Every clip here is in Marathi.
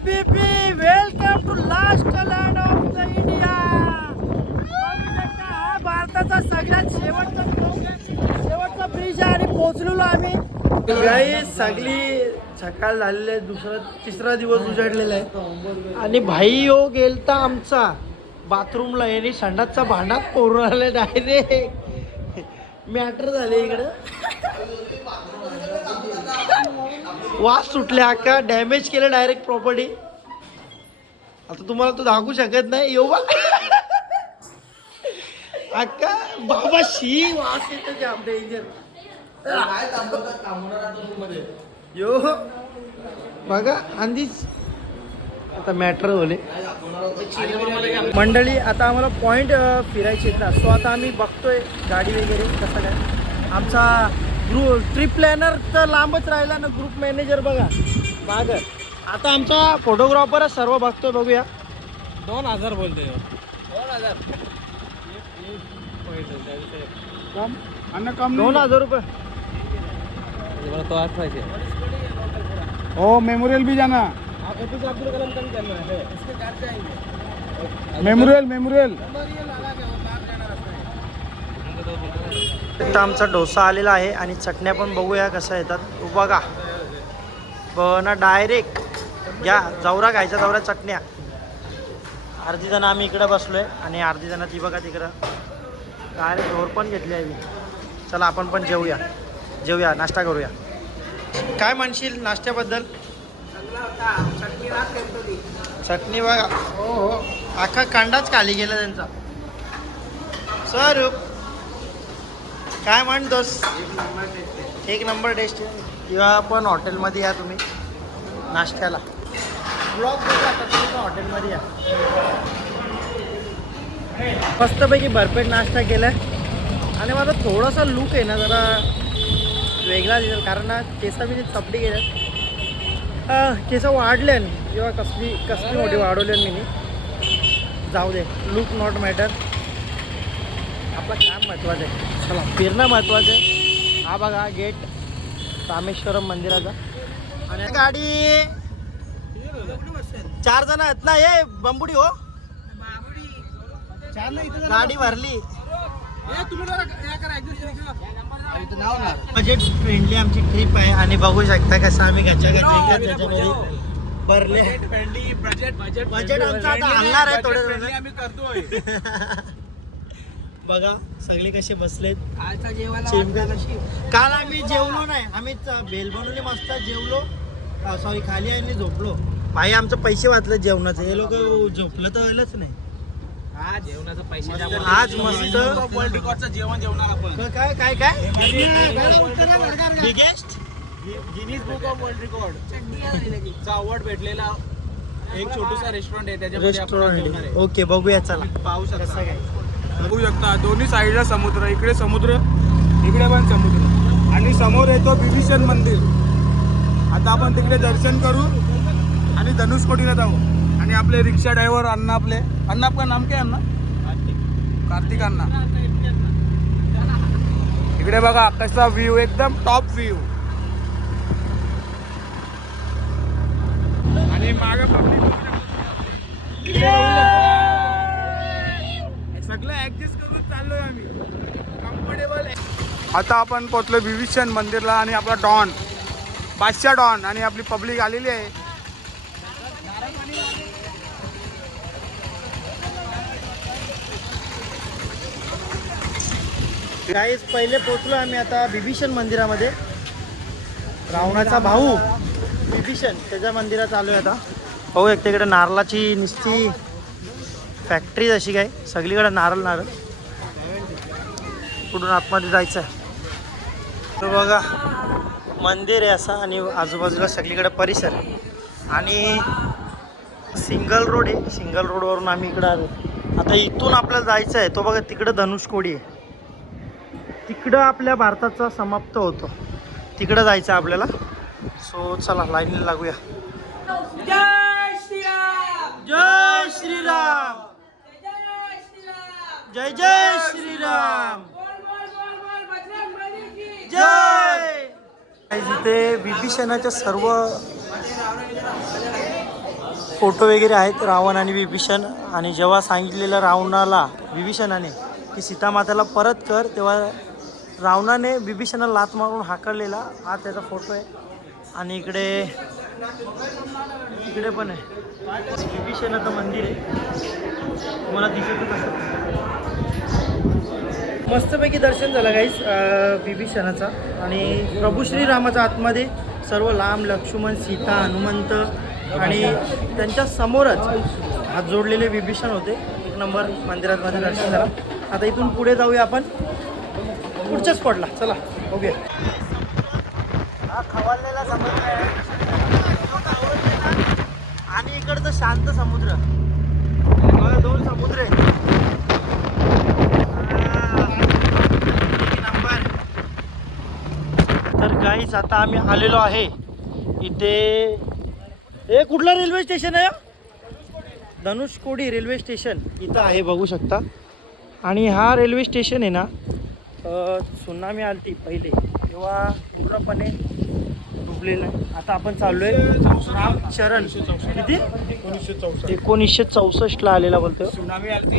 हबीबी welcome to last land of the India. हा भारताचा सगळ्यात शेवटचा ब्रिज आहे आणि पोहोचलेलो आम्ही. गाई सगळी सकाळ झालेली आहे. तिसरा दिवस उजाडलेला आहे आणि भाई हो गेलता आमचा बाथरूमला यांनी संडासचा भांडात पोरून आले डायरेक्ट. मॅटर झाले इकडं. वास सुटले अक्का. डॅमेज केलं डायरेक्ट प्रॉपर्टी. आता तुम्हाला तो दाखवू शकत नाही. येऊ बा अक्का बाबा शी वास येतो की आमच्या इंजन. यो बघा आधीच आता मॅटर होले मंडळी. आता आम्हाला पॉइंट फिरायचे ना. सो आता आम्ही बघतोय गाडी वगैरे कसं काय. आमचा ट्रिप प्लॅनर तर लांबच राहिला ना. ग्रुप मॅनेजर बघा बागर. आता आमचा फोटोग्राफर सर्व बघतोय. बघूया 2000 बोलतोय. 2000 रुपये. तो 8 पाहिजे. ओ मेमोरियल भी जाना. एपीजे अब्दुल कलाम का भी जाना है. इसके कार से आएंगे. मेमोरियल आता आमचा डोसा आलेला आहे आणि चटण्या पण बघूया कशा येतात. बघा पण डायरेक्ट घ्या. जवरा खायच्या जवरा चटण्या. अर्धी जण आम्ही इकडे बसलोय आणि अर्धी जण ती बघा तिकडं डायरेक्ट ढोर पण घेतली आहे. चला आपण पण जेवूया नाश्ता करूया. काय म्हणशील नाश्त्याबद्दल. चटणी बघा. हो हो अख्खा कांडाच खाली गेला त्यांचा. सर काय म्हणतोस. एक नंबर टेस्ट. किंवा पण हॉटेलमध्ये या तुम्ही नाश्त्याला. ब्लॉग बघा तुम्ही हॉटेलमध्ये या. मस्तपैकी भरपेट नाश्ता केला आणि माझा थोडासा लुक आहे ना जरा वेगळा दिसेल. कारण ना केसा मी चपडी गेल्या. केस वाढले किंवा कसली मोठी वाढवले मी. जाऊ दे लुक नॉट मॅटर. आपलं काम महत्त्वाचं आहे. चला फिरणं महत्त्वाचं आहे. हा बघा गेट रामेश्वरम मंदिराचा. आणि गाडी 4 जण आहेत ना. हे बंबुडी हो गाडी भरली. बजेट फ्रेंडली आमची ट्रिप आहे आणि बघू शकता कसं आम्ही त्याच्यामध्ये भरले. बजेट आमचं आता हलणार आहे थोडं. आम्ही करतोय. बघा सगळे कसे बसलेत. काल आम्ही जेवलो नाही. आम्ही बेल बनवली मस्त जेवलो. सॉरी खाली आणि झोपलो. भाई आमचं पैसे वाचले जेवणाचं. हे लोक झोपलं तर व्हायलाच नाही. जेवणाचा पैसे आज मस्त वर्ल्ड रेकॉर्डचं जेवण जेवणार आपण. काय biggest Guinness book of world record award भेटलेला एक छोटूसा रेस्टॉरंट आहे त्याच्यामध्ये आपण जेवणार आहे. ओके बघूया चला. पाहू कसं शकता. काय बघू शकता दोन्ही साईडला समुद्र. इकडे समुद्र इकडे पण समुद्र आणि समोर येतो विभीषण मंदिर. आता आपण तिकडे दर्शन करू आणि धनुषकोटीला जाऊ. आणि आपले रिक्षा ड्रायव्हर अण्णा आपका नाम काय अण्णा. कार्तिक अण्णा. इकडे बघा कसा व्ह्यू एकदम टॉप व्ह्यू. आणि मागे सगळं ऍडजस्ट करून चाललोय आम्ही कम्फर्टेबल. आता आपण पोहोचलो विभीषण मंदिरला आणि आपला डॉन बादशाह डॉन आणि आपली पब्लिक आलेली आहे. गाईस पहिले पोचलो आम्ही आता विभीषण मंदिरामध्ये. रावणाचा भाऊ विभीषण त्याच्या मंदिरात आलोय आता. पाहू एक तिकडे नारळाची नुसती फॅक्टरी जशी काय सगळीकडे नारळ. कुठून आतमध्ये जायचं आहे. तो बघा मंदिर आहे असं आणि आजूबाजूला सगळीकडे परिसर आणि सिंगल रोड आहे. सिंगल रोडवरून आम्ही इकडं आलो. आता इथून आपल्याला जायचं आहे. तो बघा तिकडं धनुषकोडी आहे. तिकडं आपल्या भारताचा समाप्त होतो. तिकडं जायचं आहे आपल्याला. सो चला लाईनला लागूया. जय श्रीराम. जय श्रीराम. जय जय श्रीराम. जय. जिथे विभीषणाच्या सर्व फोटो वगैरे आहेत रावण आणि विभीषण. आणि जेव्हा सांगितलेलं रावणाला विभीषणाने की सीतामाताला परत कर, तेव्हा रावणाने विभीषणाला लात मारून हाकललेला हा त्याचा फोटो आहे. आणि इकडे पण आहे विभीषणाचं मंदिर आहे, तुम्हाला दिसत असं. मस्तपैकी दर्शन झालं गाईस विभीषणाचा. आणि प्रभू श्रीरामाच्या आतमध्ये सर्व राम लक्ष्मण सीता हनुमंत आणि त्यांच्या समोरच हात जोडलेले विभीषण होते. एक नंबर मंदिरात मध्ये दर्शन झालं. आता इथून पुढे जाऊया आपण पुढच्या स्पॉटला. चला बघूया. हा खवळलेला समुद्र आहे आणि इकडचं शांत समुद्र. बघा 2 समुद्र आहे. तर गाईस आता आम्ही आलेलो आहे इथे. हे कुठलं रेल्वे स्टेशन आहे? धनुषकोडी रेल्वे स्टेशन इथं आहे, बघू शकता. आणि हा रेल्वे स्टेशन आहे ना, सुनामी आलती पहिले तेव्हा पूर्णपणे डुबलेला आहे. आता आपण चाललोय रामचरण. किती 1964ला आलेला बोलतो सुनामी आली.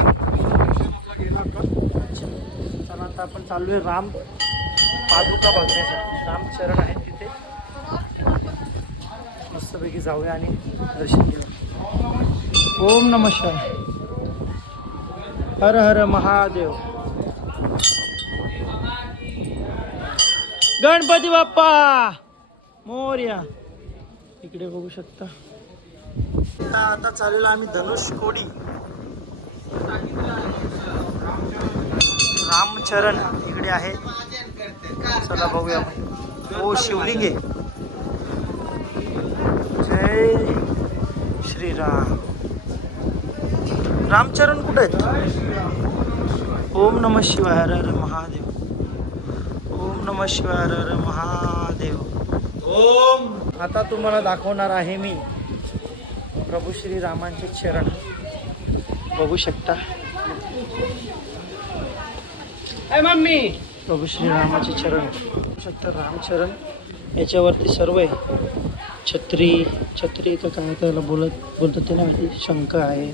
चला आता आपण चाललोय राम पादुका बघण्यासाठी. रामचरण आहेत तिथे, मस्तपैकी जाऊया आणि दर्शन घेऊया. ओम नमः शिवाय. हर हर महादेव. गणपती बाप्पा मोरया. इकडे बघू शकता. आता चाललेलो आम्ही धनुषकोडी. रामचरण इकडे आहे. चला बघूया आपण. हो शिवलिंग आहे. जय श्रीराम. रामचरण कुठे आहेत? ओम नमः शिवाय. हर हर महादेव. ओम नमः शिवाय. हर हर महादेव. ओम. आता तुम्हाला दाखवणार आहे मी प्रभू श्रीरामांचे चरण. बघू शकता मम्मी. प्रभू श्रीरामाचे चरण बघू शकता. रामचरण याच्यावरती सर्व आहे. छत्री का काय त्याला बोलतात ते नाही माहिती. शंख आहे,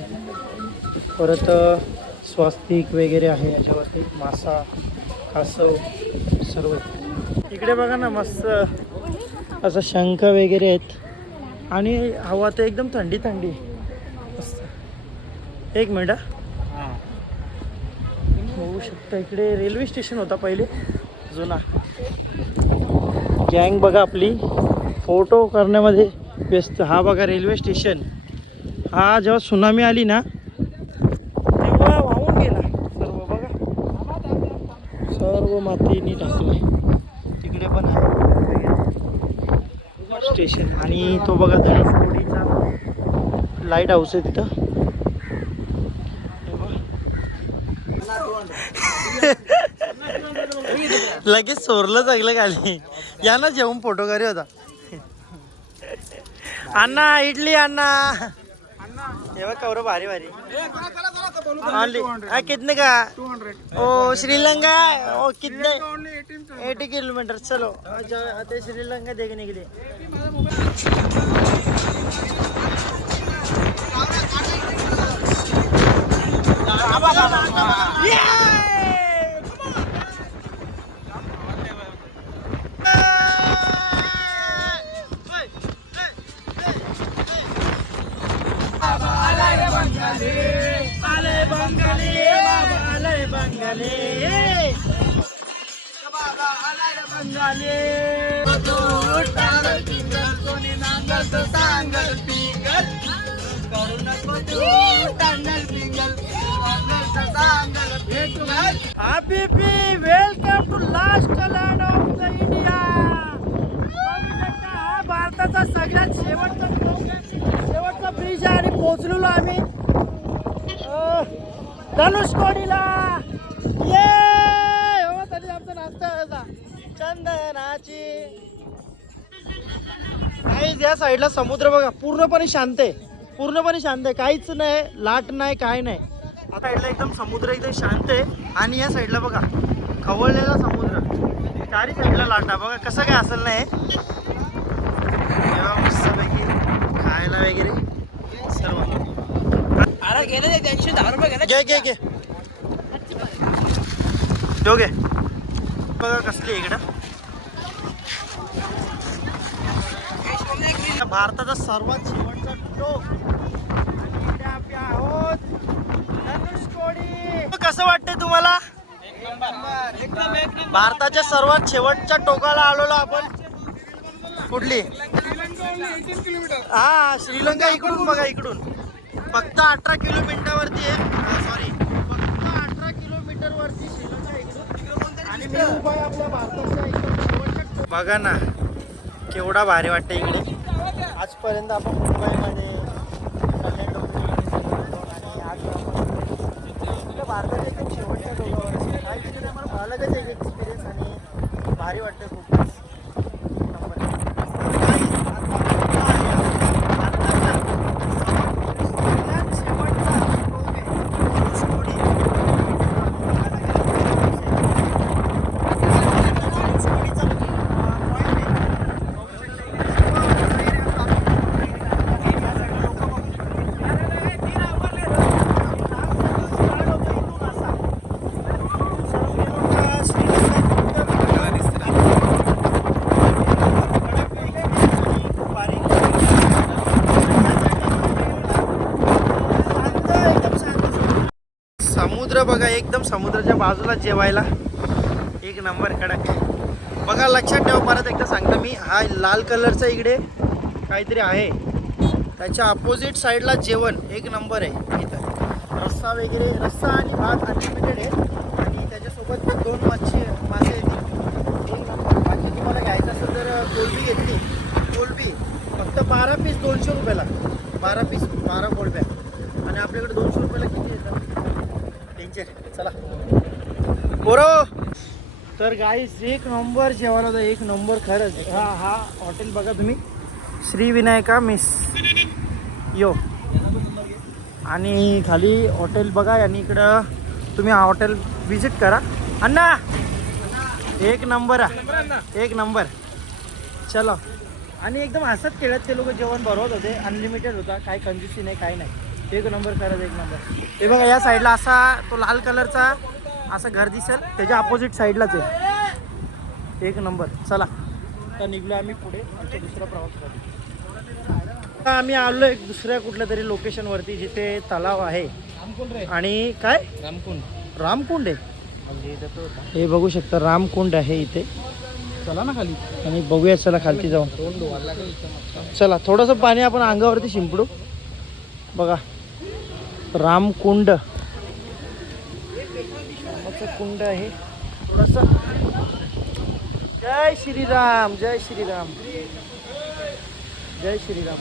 परत स्वास्तिक वगैरे आहे याच्यावरती. मासा, कासव सर्व. इकडे बघा ना, मस्त असं शंख वगैरे आहेत. आणि हवा तर एकदम थंडी मस्त. एक मिनिट. बघू शकता इकडे रेल्वे स्टेशन होता पहिले जुना. गँग बघा आपली फोटो करण्यामध्ये व्यस्त. हा बघा रेल्वे स्टेशन. हा जेव्हा सुनामी आली ना तेव्हा वाहून गेला सर्व. बघा सर्व मातीने टाकलं. तिकडे पण आहे स्टेशन. आणि तो बघा धनुषकोडीचा लाईट हाऊस आहे तिथं. लगेच सोरलं चांगलं खाली. या ना जेवून फोटो करे होता. अण्णा इडली अण्णा. तेव्हा कवर भारी भारी. कितने का? ओ श्रीलंका. ओ कितने? 80 किलोमीटर. चलो आते श्रीलंका देखने के लिए. Welcome to last land of the India. हा भारताचा सगळ्यात शेवटचा ब्रिज आहे. आणि पोहोचलेलो आम्ही धनुषकोडीला. ये हो तरी आमचा नाश्ता होता चंदनाची. काहीच या साईडला समुद्र बघा पूर्णपणे शांत आहे. पूर्णपणे शांत आहे. काहीच नाही, लाट नाही, काय नाही. आता साईडला एकदम समुद्र एकदम शांत आहे. आणि या साईडला बघा खवळलेला समुद्र. चारी साईडला लाटा बघा. कसं काय असेल नाही. तेव्हा मस्तपैकी खायला वगैरे घे घे घे तो घे बघा कसली आहे इकडं. भारताचा सर्वात शेवटचा टोक आणि इकडे आपण आहोत धनुष्कोडी. कसं वाटतंय तुम्हाला? भारताच्या सर्वात शेवटच्या टोकाला आलेलो आपण. कुठली? हा श्रीलंका. इकडून बघा इकडून फक्त 18 किलोमीटरवरती आहे. सॉरी फक्त 18 किलोमीटरवरती श्रीलंका इकडून. आणि मी उभा आहे आपल्या भारताच्या एकदम शेवटच्या. बघा ना केवढा भारी वाटतं इकडे. आजपर्यंत आपण मुंबईमध्ये आणि आज भारताच्या एकदम शेवटच्या टोकावर काय तिकडे मला अलगच एक एक्सपिरियन्स आणि भारी वाटतं खूप. समुद्र बघा एकदम समुद्राच्या बाजूला जेवायला एक नंबर कडक. बघा लक्षात ठेवा परत एकदा सांगतो मी. हा लाल कलरचा इकडे काहीतरी आहे त्याच्या अपोजिट साईडला जेवण एक नंबर आहे. इथं रस्सा वगैरे रस्सा आणि भात अनलिमिटेड आहे आणि त्याच्यासोबत 2 मासे येतील एक नंबर. बाकी तुम्हाला घ्यायचं असेल तर कोलबी घेतली. कोलबी फक्त 12 पीस 200 रुपयाला. 12 पीस 12 कोलब्या आणि आपल्याकडे 200 रुपयाला किती येतं. चला बोरो. तर गाईस एक नंबर जेवायला होता एक नंबर खरंच. हा हॉटेल बघा तुम्ही श्री विनायका मेस यो आणि खाली हॉटेल बघा. आणि इकडं तुम्ही हा हॉटेल विजिट करा. अण्णा एक नंबर आहे एक नंबर. चलो. आणि एकदम हसत खेळत ते लोक जेवण भरवत होते. अनलिमिटेड होता काही कंजूसी नाही काही नाही. एक नंबर खरंच एक नंबर. हे बघा या साईडला असा तो लाल कलरचा असं घर दिसेल त्याच्या अपोजिट साईडलाच आहे एक नंबर. चला आता निघलो आम्ही पुढे आमचा दुसरा प्रवास करू. आम्ही आलो एक दुसऱ्या कुठल्या तरी लोकेशनवरती जिथे तलाव आहे आणि काय रामकुंड आहे. हे बघू शकता रामकुंड आहे इथे. चला ना खाली आणि बघूया. चला खालती जाऊन चला थोडंसं पाणी आपण अंगावरती शिंपडू. बघा रामकुंड कुंड आहे थोडंसं. जय श्रीराम जय श्रीराम जय श्रीराम.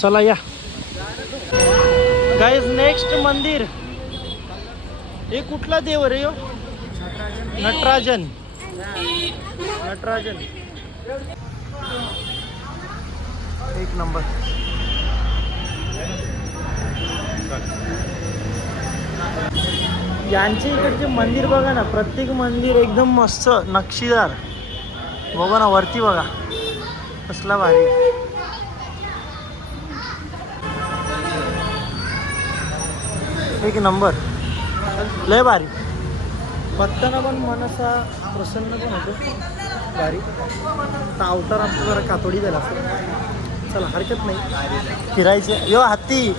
चला या गाइस. नेक्स्ट मंदिर हे कुठला देव रे यो? नटराजन. नटराजन एक नंबर. यांचे इकडचे मंदिर बघा ना. प्रत्येक मंदिर एकदम मस्त नक्षीदार. बघा ना वरती बघा कसला भारी. एक नंबर लय भारी. बघताना पण मन असा प्रसन्न पण होतो भारी. तर अवतार आमचं जरा कातोडी झाला. चला हरकत नाही फिरायचं. यो हत्ती.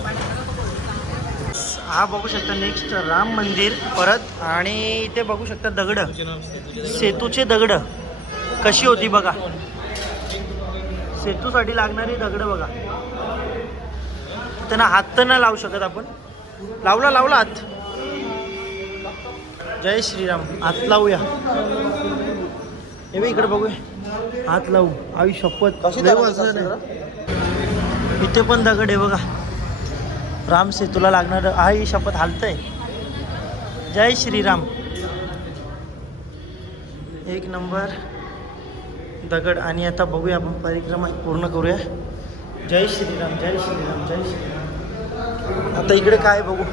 हा बघू शकता नेक्स्ट राम मंदिर परत. आणि इथे बघू शकता दगड सेतूचे दगड कशी होती बघा. सेतूसाठी लागणारी दगड बघा. त्यांना हात तर नाही लावू शकत आपण. लावला हात. जय श्रीराम. हात लावूया. हे बघ इकडे बघूया हात लावू. आई शपथ इथे पण दगड आहे बघा. राम सेतूला लागणार आई शपथ हालतंय. जय श्रीराम. एक नंबर दगड. आणि आता बघूया आपण परिक्रमा पूर्ण करूया. जय श्रीराम जय श्रीराम जय श्रीराम. आता इकडे काय बघू.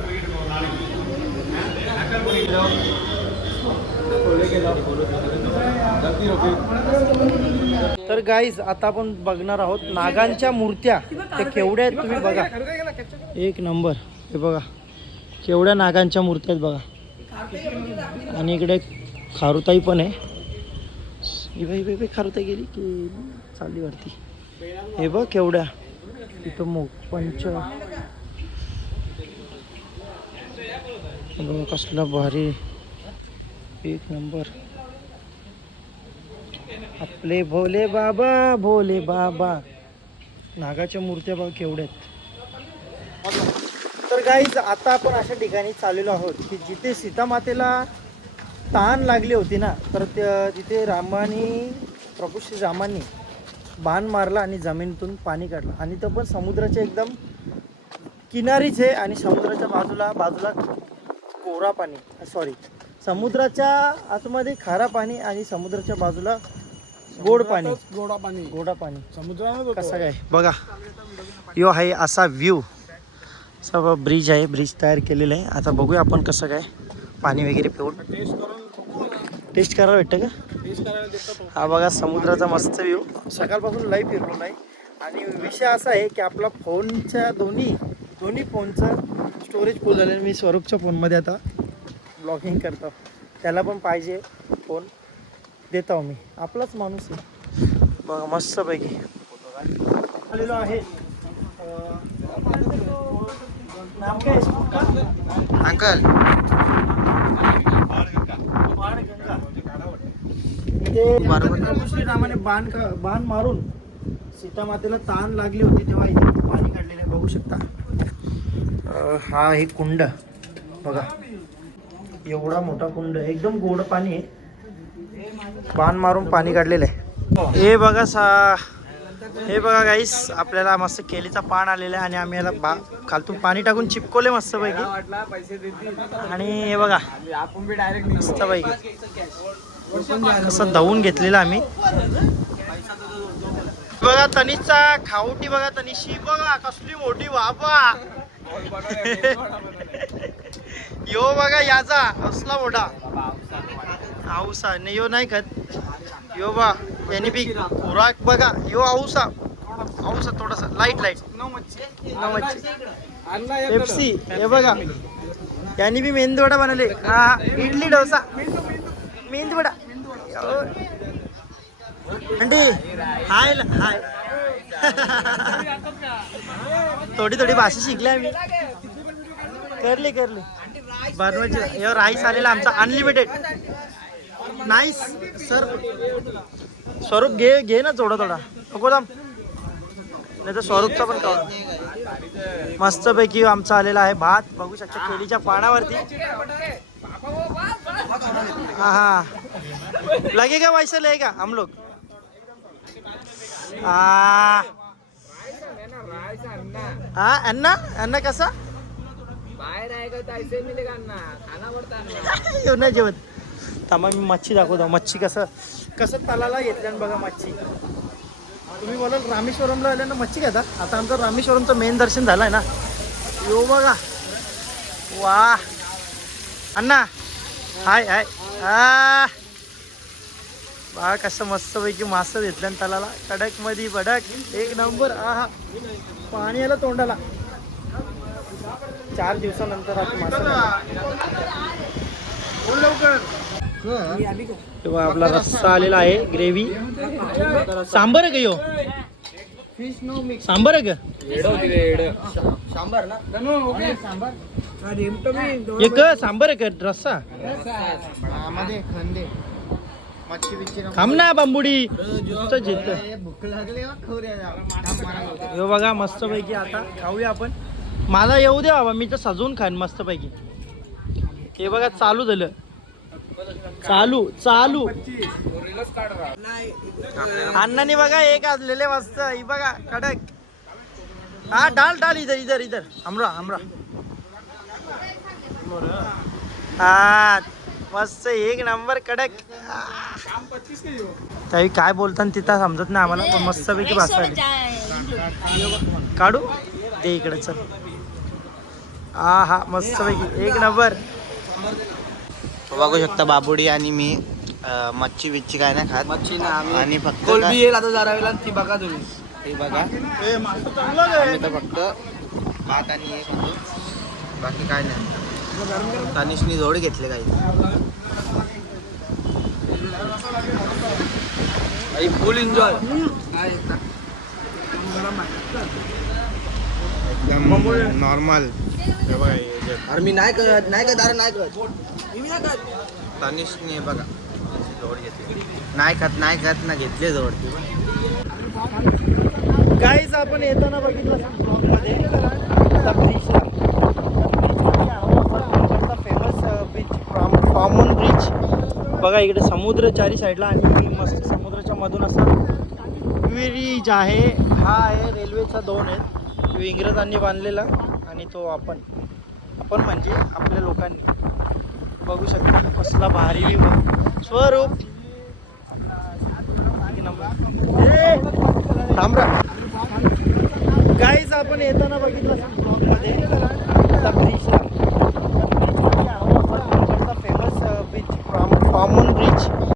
तर गाईज आता आपण बघणार आहोत नागांच्या मूर्त्या. ते केवढ्या आहेत तुम्ही बघा, एक नंबर. हे बघा केवढ्या नागांच्या मूर्त्या आहेत बघा. आणि इकडे खारुताई पण आहे. ही खारुताई गेली की चालली वरती. हे बघ केवढ्या इथं पंच. बघा कसला भारी, एक नंबर. आपले भोले बाबा. नागाच्या मूर्त्या बघा केवढ्या आहेत. तर गाईज आता आपण अशा ठिकाणी चाललेलो आहोत की जिथे सीतामातेला ताण लागली होती ना, तर तिथे प्रभू श्री रामांनी बाण मारला आणि जमिनीतून पाणी काढलं. आणि तो पण समुद्राच्या एकदम किनारीच आहे. आणि समुद्राच्या बाजूला कोरा पाणी, समुद्राच्या आतमध्ये खारा पाणी आणि समुद्राच्या बाजूला गोड पाणी. समुद्र कसा काय बघा. यो आहे असा व्ह्यू. सर्व ब्रिज आहे, ब्रिज तयार केलेलं आहे. आता बघूया आपण कसं काय पाणी वगैरे पिऊन टेस्ट करायला भेटतं का. हा बघा समुद्राचा मस्त व्ह्यू. सकाळपासून लाईव्ह फिरलो नाही. आणि विषय असा आहे की आपला फोनच्या दोन्ही फोनचं स्टोरेज फुल झालेलं. मी स्वरूपच्या फोनमध्ये आता ब्लॉगिंग करतो. त्याला पण पाहिजे फोन, देतो आहो मी. आपलाच माणूस आहे बघा मस्तपैकी आलेलो आहे. नाम काय अंकल. प्रभू श्रीरामाने बाण मारून सीतामातेला ताण लागली होती तेव्हा इथे पाणी काढलेलं आहे बघू शकता. हा आहे कुंड बघा, एवढा मोठा कुंड, एकदम गोड पाणी आहे. बाण मारून पाणी काढलेलं आहे. हे बघा गाईस, आपल्याला मस्त केलीचा पान आलेला आहे. आणि आम्ही याला खालतून पाणी टाकून चिपकवले मस्त पैकी. आणि हे बघा मस्त पैकी कसं धावून घेतलेलं आम्ही. बघा तनिषचा खावटी बघा, तनिषी बघा कसली मोठी बाबा. यो बघा याचा असला मोठा औसा नाही. यो नाही खात यो बा. याने बी खुराक बघा. यो औसा थोडासा लाईट पेप्सी. हे बघा याने बी मेंदूवडा बनवले. हा इडली डोसा मेंदूवडा. अंडी हाय थोडी भाषा शिकली आम्ही. करली बनवायची. यो राईस आलेला आमचा अनलिमिटेड. Nice sir. स्वरूप घे ना थोडा नको दाम, नाही तर स्वरूपचा पण खाऊ. मस्तपैकी आमचा आलेला आहे भात बघू शकता केळीच्या पानावरती. हा लगे का वैसे ले का हम लोग. अन्ना कसा बाहेर आहे का ऐसे मिलेगा ना, खाना पडता येऊ नाही जेवत. थांबा मी मच्छी दाखवतो. मच्छी कसं तलाला घेतल्यानं बघा मच्छी. तुम्ही बोलाल रामेश्वरमला आल्यानं मच्छी घेता. आता आमचं रामेश्वरमचं मेन दर्शन झालं आहे ना. यो बघा वा. अण्णा हाय बघा कसं मस्तपैकी मासं घेतल्यानं तलाला. कडक मध्ये बडक एक नंबर. पाणी आलं तोंडाला. 4 दिवसानंतर आता तेव्हा आपला रस्सा आलेला आहे. ग्रेव्ही सांबर आहे का यो. सांबर आहे का एक सांबर आहे का रस्सा. थांब ना बांबुडी भूक लागली. हो बघा मस्त पैकी आता खाऊया आपण. मला येऊ दे बाबा, मी तर सजवून खाईन मस्त पैकी. हे बघा चालू झालं. चालू अण्णाने बघा एक असलेले मस्त. ही बघा कडक. हा डाल इधर हमरा हा मस्त एक नंबर कडक. काही काय बोलताना तिथं समजत नाही आम्हाला, पण मस्त पैकी भाषा काढू दे इकडे. चल हा मस्त पैकी एक नंबर. बघू शकता बाबुडी आणि मी मच्छी बिच्छी काय नाही खात मच्छी ना आम्ही आणि फक्त कोलबी येईल आता जारावेला ती बघा तुम्ही हे बघा आम्ही तर फक्त भात आणि हे खातो बाकी काय नाही तनिषनी जोड घेतले काही फुल एन्जॉय एकदम नॉर्मल अरे मी नाही करत नाही करत अरे नाही करत मी नाही करत तनिषनी हे बघा जोड घेतली नाही खात ना घेतले जोड गाईज आपण येताना बघितलं ब्लॉगमध्ये फेमस बीच कॉमन ब्रिज बघा इकडे समुद्र चारी साईडला आणि मस्त समुद्राच्या मधून असा ब्रिज आहे हा आहे रेल्वेचा 2 आहेत तो इंग्रजांनी बांधलेला आणि तो आपण म्हणजे आपल्या लोकांनी बघू शकता कसला भारी व्ह्यू स्वरूप थांबरा गाईज आपण येताना बघितलं